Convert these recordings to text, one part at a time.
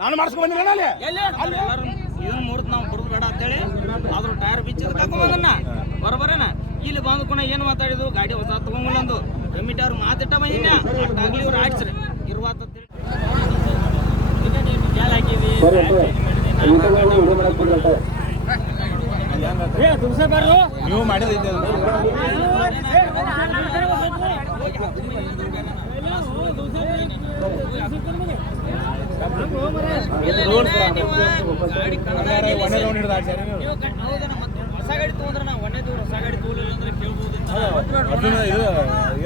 ನಾನು ಮಾಡಿಸ್ಕೊಂಡ್ ಬಂದಿಲ್ಲ ಇದನ್ನ ಮುರಿದು ನಾವು ಬರುದು ಬೇಡ ಅಂತೇಳಿ ಅದ್ರ ಟೈರ್ ಬಿಚ್ಚಿದ್ ಕರ್ಕೊಂಬಂದನ್ನ ಬರಬರೇನ ಇಲ್ಲಿ ಬಂದು ಕೂಡ ಏನು ಮಾತಾಡಿದ್ರು ಗಾಡಿ ಹೊಸ ತಗೊಂಗಿಲ್ಲ ಅಂದು ಕಮಿಟಿ ಅವ್ರು ಮಾತಿಟ್ಟ ಬಂದಿನ ಅಟ್ಟಾಗ್ಲಿ ಇವ್ರು ಆಡ್ಸ್ರಿ ಇರುವಾತ ನೀವು ಮಾಡಿದ ಹೊಸ ಗಾಡಿ ತಗೊಂಡ್ರೆ ನಾವು ಒಂದೇ ದೂರ ಹೊಸ ಗಾಡಿ ತಗೊಳ್ಳಿಲ್ಲ ಅಂದ್ರೆ ಕೇಳ್ಬೋದು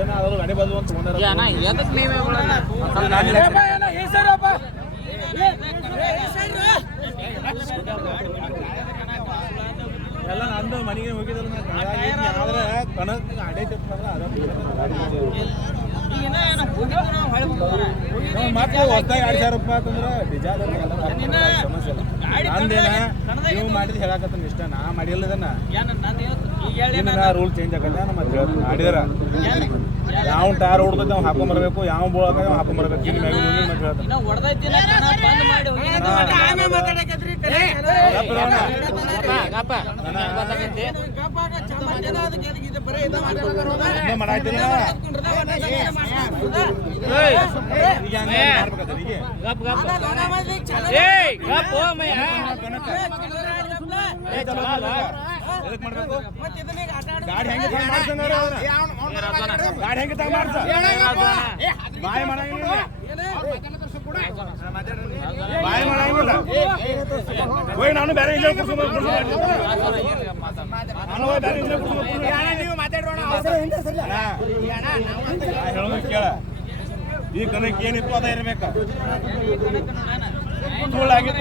ಏನಾದ್ರು ಗಾಡಿ ಬಂದು ಅಂತ ಎಲ್ಲ ನಂದು ಮನೆಗೆ ಹೋಗಿದ್ರು ಆದ್ರೆ ಕನಕ ಗಾಡಿ ಮತ್ತೆ ಹೊಸದಾಗಿ 2,000 ರೂಪಾಯಿ ಅಂತಂದ್ರೆ ಡಿಜಾಲ್ ಸಮಸ್ಯೆ ನಂದೇನ ನೀವು ಮಾಡಿದ್ ಹೇಳಕತ್ತ ಇಷ್ಟ ನಾ ಮಾಡಿಲ್ಲ ಇದನ್ನ ರೂಲ್ ಚೇಂಜ್ ಆಗಲ್ಲ ಮತ್ತೆ ಮಾಡಿದಾರ ಯಾವ ಟೈರ್ ಹೊಡ್ದೈತೆ ನಾವು ಹಾಕೊಂಬರ್ಬೇಕು ಯಾವ ಬೋಳಕ ಹಾಕೊಂಬರ್ಬೇಕು ಇನ್ನು ಮ್ಯಾಗ ಮುಂದೆ ಮಾಡಾಯ್ತೀನಿ ಗಾಡಿ ಹೆಂಗೆ ಮಾಡ್ಸ ಬಾಯ್ ಮಾಡಂಗಿಲ್ಲ ಹೋಗಿ ನಾನು ಬೇರೆ ಕೇಳ ಈ ಕನಕ್ಕೆ ಏನಿತ್ತು ಅದ ಇರ್ಬೇಕ ಧೂಳಾಗಿತ್ತು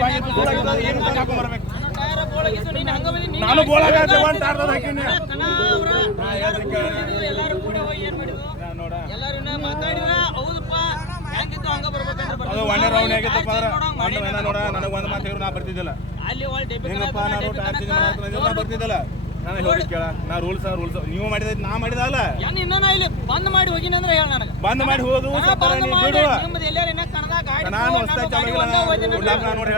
ಏನು ಹಾಕೊಂಡ್ಬರ್ಬೇಕು ನಾನು ಬೋಳಾಗ ಒಂದು ಟಾರ್ದ ಹಾಕಿನಿ ನೋಡ ಅದು ಒಣ್ಣೆ ರೌಂಡ್ ಆಗಿತ್ತಪ್ಪ ಅಂದ್ರೆ ನೋಡ ನನಗೆ ಒಂದು ಮಾತು ನಾ ಬರ್ತಿದ್ದಿಲ್ಲ ಹೆಂಗಪ್ಪ ನಾನು ಟಾರ್ ಚೇಂಜ್ ಬರ್ತಿದ್ದಿಲ್ಲ ನಾನು ಹೇಳಿ ಕೇಳ ನಾ ರೂಲ್ಸ್ ನೀವು ಮಾಡಿದ ನಾ ಮಾಡಿದಲ್ಲ ಬಂದ್ ಮಾಡಿ ಹೋಗಿನ ಅಂದ್ರೆ ಹೇಳ ನನಗೆ ಬಂದ್ ಮಾಡಿ ಹೋದು ನಾನು ಹೊಸ್ತಾಗಿ ನೋಡಿ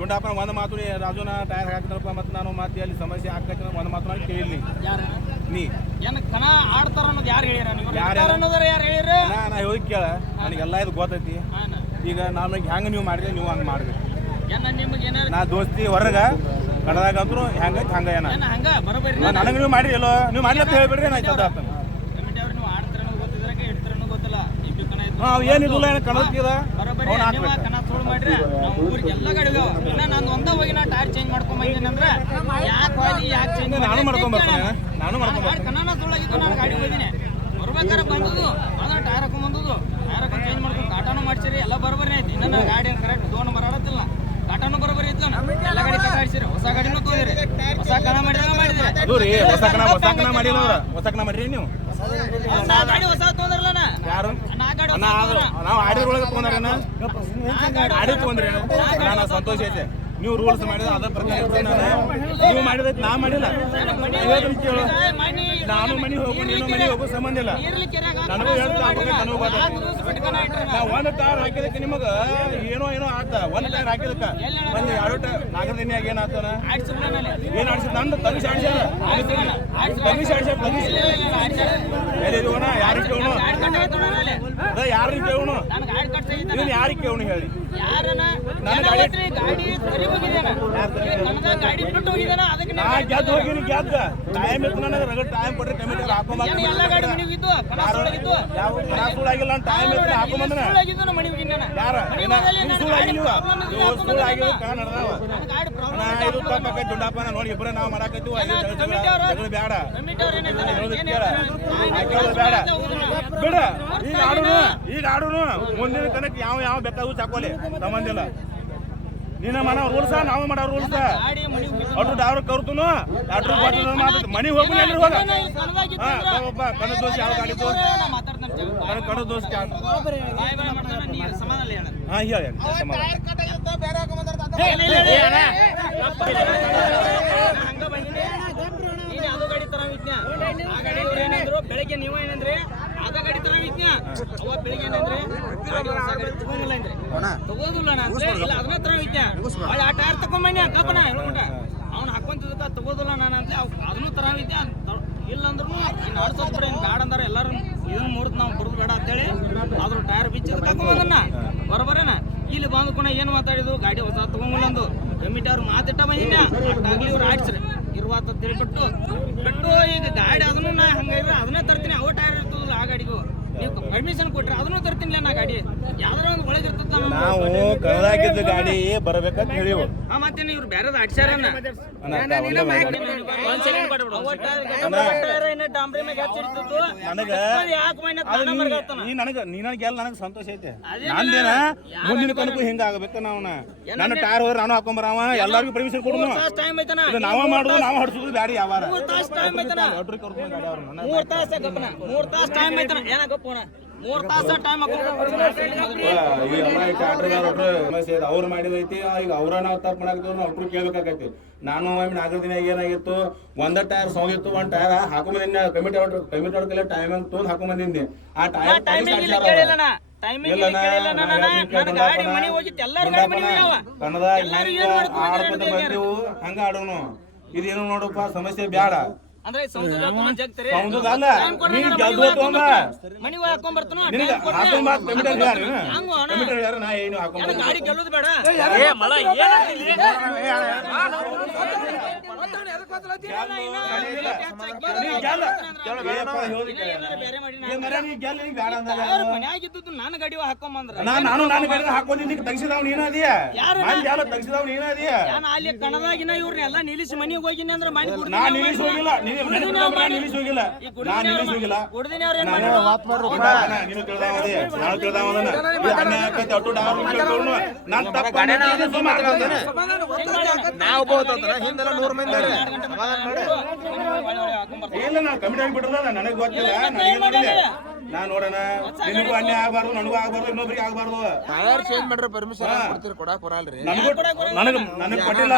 ಗುಂಡಾಪನ ಒಂದು ಮಾತು ರಾಜುನ ಟೈರ್ ಹಾಕಿದ್ರಪ್ಪ ಮತ್ತೆ ನಾನು ಮತ್ತೆ ಅಲ್ಲಿ ಸಮಸ್ಯೆ ಆಗ್ತೈತೆ ಒಂದು ಮಾತು ನಾನು ಕೇಳಲಿ ನೀ ಕಣ ಆಡ್ತಾರ ಅನ್ನೋದು ಯಾರು ಹೇಳ್ಯಾರ ನಾ ಹೋಗಿ ಕೇಳ ನನಗೆಲ್ಲ ಇದು ಗೊತ್ತೈತಿ ಈಗ ನಾನು ಹೆಂಗೆ ನೀವು ಮಾಡಿದ್ರೆ ನೀವು ಹಂಗೆ ಮಾಡ್ಬೇಕು ನಾ ದೋಸ್ತಿ ಹೊರಗ ಕನ್ನಡದಾಗ ಅಂತೂ ಹೆಂಗೈತಿ ಹಂಗ ಏನ ನನಗೆ ನೀವು ಮಾಡಿ ಎಲ್ಲೋ ನೀವು ಮಾಡ್ಲತ್ತ ಹೇಳ್ಬಿಡ್ರಿ ನಾ ಇಷ್ಟ ಏನಿಲ್ಲ ಕನ್ನಡಕ್ಕಿದ ನಾನು ಒಂದ ಹೋಗಿ ನಾ ಟೈರ್ ಚೇಂಜ್ ಮಾಡ್ಕೊಂಡ್ ಬಂದಿನಿ ಅಂದ್ರೆ ಯಾಕೆ ನಾನು ಮಾಡ್ಕೊಂಡ್ಬರ್ತೀನಿ ಕನ್ನಡ ಸುಳ್ಳಾಗಿತ್ತು ನಾನು ಗಾಡಿ ಹೋಗಿನಿ ಬರ್ಬೇಕಾರ ಬಂದದು ಅಂದ್ರೆ ಟೈರ್ ಹಾಕೊಂಡ್ ಬಂದದು ಟೈರ್ ಹಾಕೊಂಡ್ ಚೇಂಜ್ ಮಾಡ್ಕೊಂಡು ಕಾಟಾನು ಮಾಡ್ಸಿರಿ ಎಲ್ಲ ಬರೋಬರಿ ಐತಿ ಇನ್ನ ಗಾಡಿ ಕರೆಕ್ಟ್ ದೋಣ ಬರಾಡತ್ತಿಲ್ಲ ಕಾಟಾನು ಬರೋಬರಿ ಇತ್ತು ಎಲ್ಲ ಗಾಡಿ ಕಟ್ಟಾಡ್ಸಿರಿ ಹೊಸ ಗಾಡಿನೂ ತೋದಿರಿ ಹೊಸ ಕಣ ಮಾಡಿದಾಗ ಮಾಡಿದ್ರಿ ಹೊಸ ಕಣ ಮಾಡಿರಿ ನೀವು ಗಾಡಿ ಹೊಸ ತೊಂದ್ರಲ್ಲ ಯಾರು ನಾವು ಆಡಿದ್ರೊಳಗೆ ತೊಗೊಂಡ್ರೇನ ಆಡಿ ತೊಗೊಂಡ್ರಿ ನಾನು ಸಂತೋಷ ಐತೆ ನೀವು ರೂಲ್ಸ್ ಮಾಡಿದ್ರೆ ಅದ್ರ ಪ್ರಕಾರ ನೀವು ಮಾಡಿದೈತೆ ನಾ ಮಾಡಿಲ್ಲ ನಾನು ಮನೆ ಹೋಗು ನೀನು ಮನೆ ಹೋಗೋ ಸಂಬಂಧ ಇಲ್ಲ ನನಗೂ ಹೇಳ್ತಾ ನನಗೂ ಒಂದು ಟೈರ್ ಹಾಕಿದಕ್ಕೆ ನಿಮಗೆ ಏನೋ ಆತ ಒಂದು ಟೈರ್ ಹಾಕಿದಕ್ಕೆ ಒಂದು 2 ಟೈರ್ ನಾಲ್ಕು ದಿನ ಏನಾಗ್ತಾನ ಏನು ಆಡ್ಸಿದ್ ನಂದು ತಗಿಸಿ ಆಡ್ಸ್ಯಾರ ಎಲ್ಲಿದೀವಣ ಯಾರಿಗೆ ಕೇಳೋಣ ಯಾರಿಗೆ ಕೇಳೋಣ ನೀನು ಯಾರಿಗೆ ಕೇಳೋಣ ಹೇಳಿ ಗೆದ್ದು ಹೋಗಿನಿ ಗೆದ್ದ ಟೈಮ್ ಇತ್ತು ನನಗೆ ರಗಡ್ ಟೈಮ್ ಕೊಟ್ರಿ ಕಮಿಟಿ ಹಾಕೊಂಬಾಗಿಲ್ಲ ಟೈಮ್ ಇತ್ತು ಹಾಕೊಂಬಂದನ ಯಾರ ಸುಳ್ಳಾಗಿಲ್ಲ ಕಣ ನಡೆದಾವ ಇದು ತಪ್ಪ ದುಡ್ಡಪ್ಪ ನೋಡಿ ಇಬ್ಬರ ನಾವು ಮಾಡಾಕತ್ತೀವಿ ಬೇಡ ಬೇಡ ಬಿಡ ಈಗ ಆಡುನು ಮುಂದಿನ ತನಕ ಯಾವ ಬೇಕಾದ್ರೂ ಚಾಕೋಲಿ ಸಂಬಂಧ ಇಲ್ಲ ನೀನ ಮನ ರೂಲ್ಸ ನಾವು ಮಾಡೋ ರೂಲ್ಸ ಅಷ್ಟು ಡಾವ್ರ ಕರ್ತನು ಮನಿ ಹೋಗಿ ಹೋಗ ಒಬ್ಬ ಕಣ ದೋಷ ಯಾವ ಗಾಡಿ ಕಣ ದೋಷ ಹಾ ಹೇಳಿ ಬೆಳಗ್ಗೆ ನೀವು ಏನಂದ್ರೆ ಅದ ಗಾಡಿ ತರ ಇದ್ನ ಅವ ಬೆಳಿಗ್ಗೆ ಏನಂದ್ರೆ ಗಾಡಿ ಹೊಸ ಗಾಡಿ ತಗೊಂಡಿಲ್ಲ ಅಂದ್ರೆ ತಗೋದಿಲ್ಲ ಅಂದ್ರೆ ಇಲ್ಲ ಅದನ್ನ ತರ ಇದ್ನ ಆ ಟೈರ್ ತಗೊಂಬನ್ನಿ ಕಪ್ಪನ ಹೇಳ್ಕೊಂಡ ಅವ್ನು ಹಾಕೊಂತಿದ್ದ ತಗೋದಿಲ್ಲ ನಾನು ಅಂತ ಅದನ್ನು ತರ ಇದ್ದ ಇಲ್ಲಂದ್ರೂ ಇನ್ನು ಆಡ್ಸೋದ್ ಬಿಡ ಇನ್ನು ಗಾಡ ಅಂದಾರ ಎಲ್ಲರೂ ಇದನ್ನ ಮುರಿದು ನಾವು ಬರೋದು ಬೇಡ ಅಂತೇಳಿ ಅದ್ರ ಟೈರ್ ಬಿಚ್ಚಿದ್ ಕರ್ಕೊಂಬಂದನ್ನ ಬರೋಬರೇನ ಇಲ್ಲಿ ಬಂದ್ಕೊಂಡ ಏನು ಮಾತಾಡಿದ್ರು ಗಾಡಿ ಹೊಸ ತಗೊಂಗಿಲ್ಲ ಅಂದು ಕಮಿಟಿ ಅವ್ರು ಮಾತಿಟ್ಟ ಬಂದಿದ್ದೆ ಅಷ್ಟಾಗ್ಲಿ ಇವ್ರು ಆಡ್ಸ್ರಿ ಇರುವತ್ತ ತಿಳ್ಬಿಟ್ಟು ಬಿಟ್ಟು ಈಗ ಗಾಡಿ ಅದನ್ನು ನಾ ಹಂಗಿದ್ರೆ ಅದನ್ನೇ ತರ್ತೀನಿ ಅವ ಟೈರ್ ಇರ್ತದಲ್ಲ ಆ ಗಾಡಿಗೂ ನೀವು ಪರ್ಮಿಷನ್ ಕೊಟ್ರೆ ಅದನ್ನು ತರ್ತೀನಿ ನಾ ಗಾಡಿ ಯಾವ್ದಾರ ಒಂದು ಒಳಗಿರ್ತದ ನಾವು ಕಳ್ದಾಕಿದ್ದ ಗಾಡಿ ಬರ್ಬೇಕಂತ ಹೇಳಿವು ಮತ್ತೇನು ಇವ್ರು ಬೇರೆದ್ ಆಡ್ಸ್ಯಾರನ್ನ ನನಗೆ ಸಂತೋಷ ಐತೆ ನಂದೇನ ಮುಂದಿನ ಕನಕು ಹಿಂಗ ಆಗಬೇಕು ನಾವು ನನ್ನ ಟೈರ್ ಹೋದ್ರೆ ನಾನು ಹಾಕೊಂಬರವ ಎಲ್ಲಾರ್ಗು ಪರ್ಮಿಷನ್ ಕೊಡುನು ನಾವ ಮಾಡುದು ನಾವ ಹಡ್ಸುದು ಗಾಡಿ ಯಾವಾರ 3 ತಾಸು ಟೈಮ್ ಐತನ 3 ತಾಸು ಟೈಮ್ ಐತನ ಏನ ಗಪ್ಪೋಣ 3 ತಾಸು ಟೈಮ್ ಅವ್ರು ಮಾಡಿದೈತಿ ಈಗ ಅವ್ರ ನಾವು ತಪ್ಪು ಮಾಡಾಕ್ತಿವ್ ನಾವು ಒಬ್ರು ಕೇಳ್ಬೇಕಾಗೈತಿ ನಾನು ಒಮ್ಮೆ ನಾಲ್ಕು ದಿನ ಏನಾಗಿತ್ತು ಒಂದ ಟೈರ್ ಸೋಗಿತ್ತು ಒಂದ್ ಟೈರ್ ಹಾಕೊಂಬಂದಿನ ಕಮಿಟಿ ಹೊಡ್ಕಲ್ಲ ಟೈಮಿಂಗ್ ತೊಂದ್ ಹಾಕೊಂಬಂದಿನಿ ಆ ಟೈರ್ ಹಂಗ ಆಡೋನು ಇದೇನು ನೋಡಪ್ಪ ಸಮಸ್ಯೆ ಬ್ಯಾಡ ಅಂದ್ರೆ ಸೌಂದಲ್ಲ ನೀನ್ ಗೆದ್ದು ಮನಿ ಹಾಕೊಂಡ್ ಬರ್ತಾನ ನಾ ಏನು ಹಾಕೊಂಡ್ ಗಾಡಿ ಗೆಲ್ಲೋದು ಬೇಡ ಮನ್ಯಾಗಿದ್ದು ನಾನು ಗಾಡಿ ಹಾಕೊಂಬಂದ್ರ ನಾನು ಗಾಡಿ ಹಾಕೊಂಡಿ ತೆಗಿಸಿದವ್ ನೀನದಿಯ ತೆಗಿಸಿದವ್ ನೀನದಿಯ ನಾನು ಅಲ್ಲಿ ಕಣದಾಗಿನ ಇವ್ರನ್ನೆಲ್ಲ ನಿಲ್ಲಿಸಿ ಮನಿಗೆ ಹೋಗಿನಿ ಅಂದ್ರೆ ಮಾಡಿ ನಾ ನಿಲ್ಲಿಸಿ ಹೋಗಿಲ್ಲ ನಿಲ್ಲಿಸಿ ಹೋಗಿಲ್ಲ ನಾ ನಿಲ್ಲಿಸಿ ಹೋಗಿಲ್ಲ ಕೊಡ್ದಿನಿ ಅವ್ರ ಏನ್ ಮಾಡ್ಯಾರ ನೀನು ಕೇಳ್ದಾವದಿ ನಾನು ಕೇಳ್ದಾವದನ ಅನ್ಯಾಯಕ್ಕೆ ಒಟ್ಟು ನಾನು ತಪ್ಪ ನಾವು ಬೋತಂದ್ರ ಹಿಂದೆಲ್ಲ 100 ಮಂದಿ ಇಲ್ಲ ನಾ ಕಮಿಟಿ ಆಗಿಬಿಟ್ರಲ್ಲ ನನಗೆ ಗೊತ್ತಿಲ್ಲ ನನಗೆ ನಾನ್ ನೋಡೋಣ ನಿನಗೂ ಅನ್ಯಾಯ ಆಗ್ಬಾರ್ದು ನನಗೂ ಆಗ್ಬಾರ್ದು ಇನ್ನೊಬ್ರಿಗೆ ಆಗ್ಬಾರ್ದು ಟೈರ್ ಚೇಂಜ್ ಮಾಡ್ರೆ ಪರ್ಮಿಷನ್ ಕೊಡ್ತೀರಿ ಕೊಡಾಕ್ ಬರಲ್ರಿ ನನಗೆ ಕೊಟ್ಟಿಲ್ಲ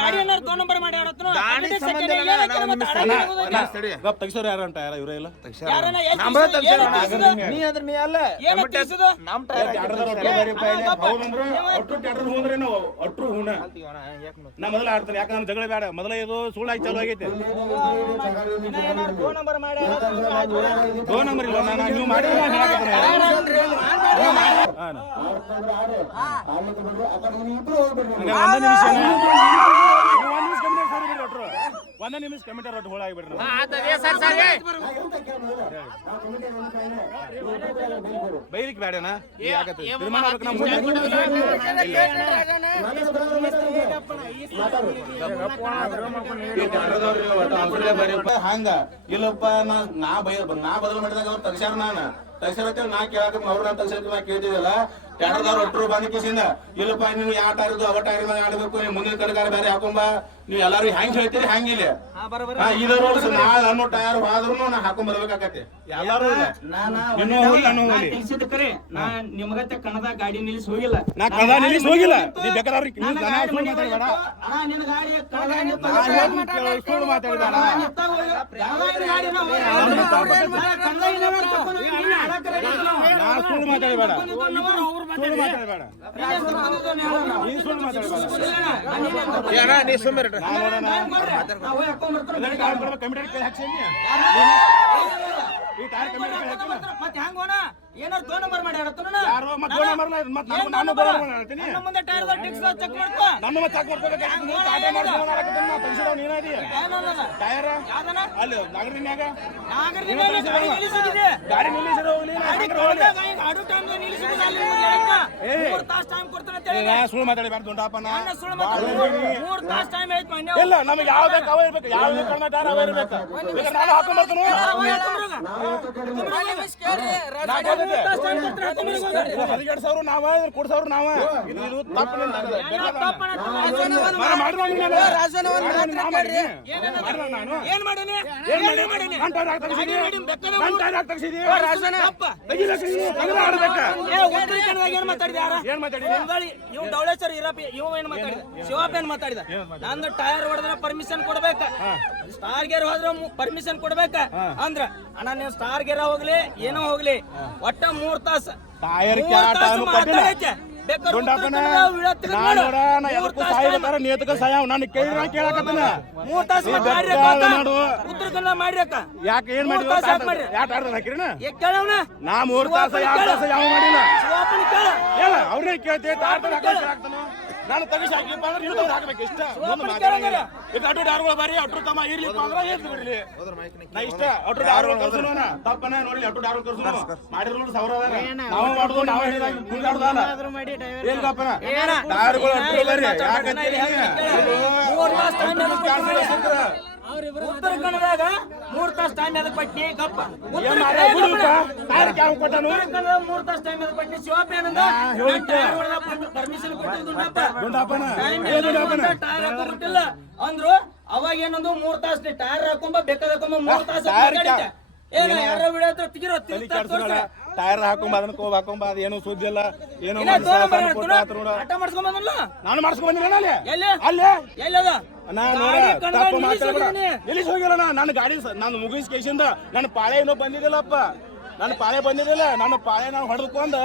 ಗಾಡಿ ಏನಾರ ತೋ ನಂಬರ್ ಮಾಡಿ ಆಡತ್ನು ಗಾಡಿ ಸಂಬಂಧ ಗಪ್ ತೆಗಿಸೋರು ಯಾರು ಅಂತ ಇವ್ರ ಇಲ್ಲ ನೀ ಅಂದ್ರೆ ನೀ ಅಲ್ಲ ನಮ್ ಒಟ್ಟು ಹೋದ್ರೆ ನಾವು ಒಟ್ಟು ಹೂನ ನಾ ಮೊದಲ ಆಡ್ತೇನೆ ಯಾಕಂದ್ರೆ ಜಗಳ ಬೇಡ ಮೊದಲ ಇದು ಸುಳ್ಳಾಗಿ ಚಾಲು ಆಗೈತೆ ತೋ ನಂಬರ್ ಮಾಡಿ ದೋ ನಂಬರ್ ಇಲ್ಲ ನಾನು ನೀವು ಮಾಡಿ ಒಂದೇ ನಿಮಿಷ ಕಮಿಟಿ ಒಟ್ಟು ಹೋಳಾಗಿಬಿಡ್ರಿ ಬೈಲಿಕ್ಕೆ ಬೇಡನಾ ತೀರ್ಮಾನ ಹಂಗ ಇಲ್ಲಪ್ಪ ನಾ ಬದಲು ಮಾಡಿದಾಗ ಅವ್ರು ತಗ್ಸ್ಯಾರ ನಾನು ತಗ್ಸಾರ ನಾ ಕೇಳಾಕ ಅವ್ರು ನಾನು ತಗ್ಸಾರ ನಾ ಕೇಳ್ತಿದ್ದಲ್ಲ ಟೆಂಡರ್ದವ್ರು ಒಟ್ಟರು ಬಂದ ಕಿಸಿಂದ ಇಲ್ಲಪ್ಪ ನೀವು ಯಾವ ಟೈರ್ದು ಅವ ಟೈರ್ ಆಡ್ಬೇಕು ನೀವು ಮುಂದಿನ ಕಡೆಗಾರ ಬೇರೆ ಹಾಕೊಂಬ ನೀವು ಎಲ್ಲಾರು ಹೆಂಗ್ ಹೇಳ್ತೀರಿ ಹಂಗಿಲ್ಲ ಇದ ರೂಲ್ಸ್ ನಾನು ಟೈರ್ ಹೋದ್ರು ನಾ ಹಾಕೊಂಡ್ ಬರ್ಬೇಕಾಗತ್ತೆ ಎಲ್ಲಾರು ಕರೆ ನಾ ನಿಮಗತ್ತೆ ಕಣದ ಗಾಡಿ ನಿಲ್ಲಿಸಿ ಹೋಗಿಲ್ಲ ನಾ ಕಣದ ನಿಲ್ಲಿಸಿ ಹೋಗಿಲ್ಲ ನೀ ಬೇಕಾದ್ರೆ ಸುಳ್ಳು ಮಾತಾಡಬೇಡ ಮತ್ತೆ ಹೆಂಗೋಣ ಏನಾರು ದೋ ನಂಬರ್ ಮಾಡಿ ಮುಂದೆ ಟೈರ್ ಟಿಕ್ಸ್ ಚೆಕ್ ಮಾಡ್ಕೋ ಟೈರ್ ಅಲ್ಲಿ ನಾಗರಿನ್ಯಾಗ ಗಾಡಿ ಸುಳ್ಳು ಮಾತಾಡಬಾರ್ದು ಇಲ್ಲ ನಮಗೆ ಯಾವ ಬೇಕು ಅವ ಇರ್ಬೇಕು ಯಾವ ಟೈರ್ ಅವ ಇರ್ಬೇಕು ನಾನು ಹಾಕೊಂಡ್ ಬರ್ತೀನಿ ಹದಿಗೆಡ್ಸವ್ರು ನಾವ ಕೊಡ್ಸವ್ರು ನಾವ ಇದು ತಪ್ಪು ಮೀಟಿಂಗ್ನಾಗ ಏನ್ ಮಾತಾಡಿದ ಯಾರ ಏನ್ ಮಾತಾಡಿ ಇವ್ ಡವಳೇಶ್ವರ ಇರಪ್ಪ ಇವ್ ಏನ್ ಮಾತಾಡಿದ ಶಿವಪ್ಪ ಏನ್ ಮಾತಾಡಿದ ನಂದು ಟೈರ್ ಹೊಡೆದ್ರೆ ಪರ್ಮಿಷನ್ ಕೊಡ್ಬೇಕ ಸ್ಟಾರ್ ಗೇರ್ ಹೋದ್ರೆ ಪರ್ಮಿಷನ್ ಕೊಡ್ಬೇಕ ಅಂದ್ರ ಅಣ್ಣ ನೀವು ಸ್ಟಾರ್ ಗೇರ್ ಹೋಗ್ಲಿ ಏನೋ ಹೋಗ್ಲಿ ಒಟ್ಟ 3 ತಾಸು ಟೈರ್ ಉತ್ತರ ಕನ್ನಡ ಮಾಡ್ರಿ ಯಾಕೆ ಏನ್ ಮಾಡಿ ಕೇಳವನ ನಾ 3 ತಾಸು 2 ತಾಸು ಯಾವ ಮಾಡಿಲ್ಲ ಶಿವಪ್ಪನ ಕೇಳ ಅವ್ರೇ ಕೇಳ್ತೇವೆ ನಾನು ತಗಿಸಿ ಹಾಕಿಪ್ಪ ಅಂದ್ರೆ ನೀವು ಹಾಕ್ಬೇಕು ಇಷ್ಟ ಅಟ್ಟು ಡಾರ್ಗಳು ಬಾರಿ ಅಟ್ಟು ತಮ್ಮ ಇರ್ಲಿಪ್ಪ ಅಂದ್ರೆ ಏನ್ ಬಿಡ್ಲಿ ನಾ ಇಷ್ಟ ಅಟ್ಟು ಡಾರ್ಗಳು ಕರ್ಸೋಣ ತಪ್ಪನ ನೋಡ್ಲಿ ಅಟ್ಟು ಡಾರ್ಗಳು ಕರ್ಸೋಣ ಮಾಡಿರೋದು ಸಾವಿರ ನಾವು ಮಾಡುದು ನಾವು ಹೇಳಿದಾಗ ಮುಂದಾಡುದಲ್ಲ ಏನ್ಗಪ್ಪನ ಡಾರ್ಗಳು ಅಟ್ಟು ಬಾರಿ ಯಾಕಂತೇಳಿ ಉತ್ತರ ಕನ್ನಡದಾಗ 3 ತಾಸು ಟೈಮ್ ಅದಕ್ಕೆ ಪಟ್ಟಿ ಗಪ್ಪ ಉತ್ತರ ಕನ್ನಡ 3 ತಾಸು ಟೈಮ್ ಅದಕ್ಕೆ ಪಟ್ಟಿ ಶಿವಪ್ಪ ಏನಂದ ಪರ್ಮಿಷನ್ ಟೈರ್ ಹಾಕೊಂಡ್ಬಿಟ್ಟಿಲ್ಲ ಅಂದ್ರು ಅವಾಗ ಏನಂದು 3 ತಾಸು ಟೈರ್ ಹಾಕೊಂಬ ಬೇಕಾದ 3 ತಾಸು ಏನ ಯಾರ ವಿಡಿಯೋ ಹತ್ರ ತೆಗಿರೋ ಟೈರ್ ಹಾಕೊಂಬ ಅದನ್ನ ಕೋಬ್ ಹಾಕೊಂಬ ಅದ ಏನು ಸುದ್ದಿ ಇಲ್ಲ ಏನು ಆಟ ಮಾಡ್ಸ್ಕೊಂಡ್ ಬಂದಲ್ಲ ನಾನು ಮಾಡ್ಸ್ಕೊಂಡ್ ಬಂದಿಲ್ಲ ಎಲ್ಲಿ ಅಲ್ಲೇ ಎಲ್ಲದ ಎಲ್ಲಿ ಹೋಗಿಲ್ಲ ನನ್ನ ಗಾಡಿ ನಾನು ಮುಗಿಸ್ ಕೇಸಿಂದ ನನ್ನ ಪಾಳೆ ಏನೋ ಬಂದಿದ್ದಿಲ್ಲಪ್ಪ ನನ್ನ ಪಾಳೆ ಬಂದಿದ್ದಿಲ್ಲ ನನ್ನ ಪಾಳೆ ನಾನು ಹೊಡೆದುಕೊಂಡ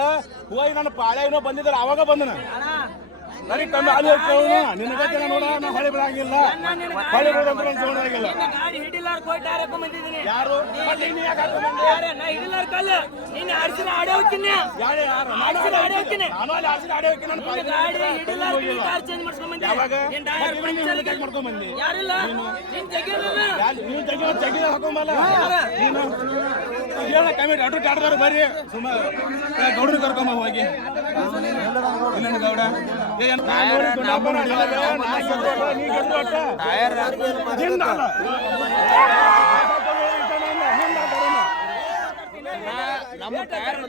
ಹೋಗಿ ನನ್ನ ಪಾಳೆ ಏನೋ ಬಂದಿದ್ದಿಲ್ಲ ಅವಾಗ ಬಂದನ ನನಗೆ ಕಮ್ಮಿ ಅಲ್ಲಿ ಹೋಗ್ತೇವೆ ನಿನ್ನ ಬಗ್ಗೆ ನೋಡ ನಾ ಹೊಳೆ ಬಿಡಂಗಿಲ್ಲ ಹೊಳೆ ಬಿಡೋದಂದ್ರೆ ನನ್ನ ಸೋಣಾಗಿಲ್ಲ ಗಾಡಿ ಹಿಡಿಲಾರ ಕೋಯ್ ಟೈರ್ ಹಾಕೊಂಡ್ ಬಂದಿದ್ದೀನಿ ಯಾರು ಮತ್ತೆ ನೀನು ಯಾಕೆ ಹಾಕೊಂಡ್ ಯಾರೇ ನಾ ಹಿಡಿಲಾರ ಕಲ್ಲ ನೀನು ಆಡ್ಸಿನ ಆಡೇ ಹೋಗ್ತೀನಿ ಯಾರು ಯಾರು ಆಡ್ಸಿನ ಆಡೇ ಹೋಗ್ತೀನಿ ನಾನು ಅಲ್ಲಿ ಆಡ್ಸಿನ ಆಡೇ ಹೋಗ್ತೀನಿ ನನ್ನ ಪಾಳೆ ಗಾಡಿ ಹಿಡಿಲಾರ ಕಾರ್ ಚೇಂಜ್ ಮಾಡ್ಸ್ಕೊಂಡ್ ಬಂದೆ ಯಾವಾಗ ನೀನು ಟೈರ್ ಪಂಚರ್ ಮಾಡ್ಕೊಂಡ್ ಬಂದಿ ಯಾರಿಲ್ಲ ನೀನು ತೆಗಿಯಲ್ಲ ನೀನು ತೆಗಿ ಹಾಕೊಂಬಲ್ಲ ನೀನು ಹೇಳ ಕಮಿಟಿ ಅಡ್ರು ಕಾಡ್ದಾರ ಬರ್ರಿ ಸುಮ್ಮನೆ ಗೌಡ್ರು ಕರ್ಕೊಂಬ ಹೋಗಿ ಇಲ್ಲ ಗೌಡ ನಮ್ಮ ಟೈರ್